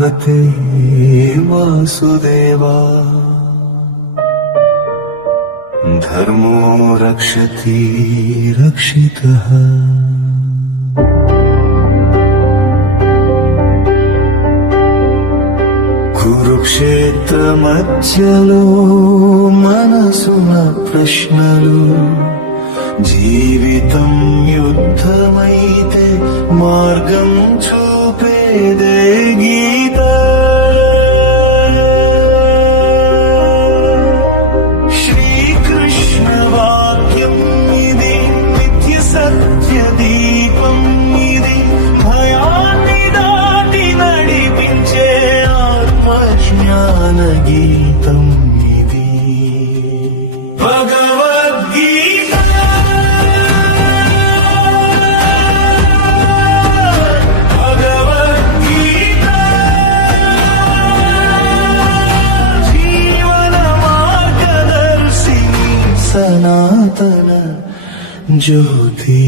महते वासुदेवा धर्मो रक्षति रक्षितः కురుక్షేత్ర మధ్యలో మనసున ప్రశ్నలు జీవితం యుద్ధమైతే మార్గం చూపేదే గీత శ్రీకృష్ణ వాక్యం ఇది నిత్య సత్య దీపం ఇది భయాన్ని దాటి నడిపించే జ్ఞాన గీతం ఇది భగవద్గీత భగవద్గీత జీవన మార్గదర్శిని సనాతన జ్యోతి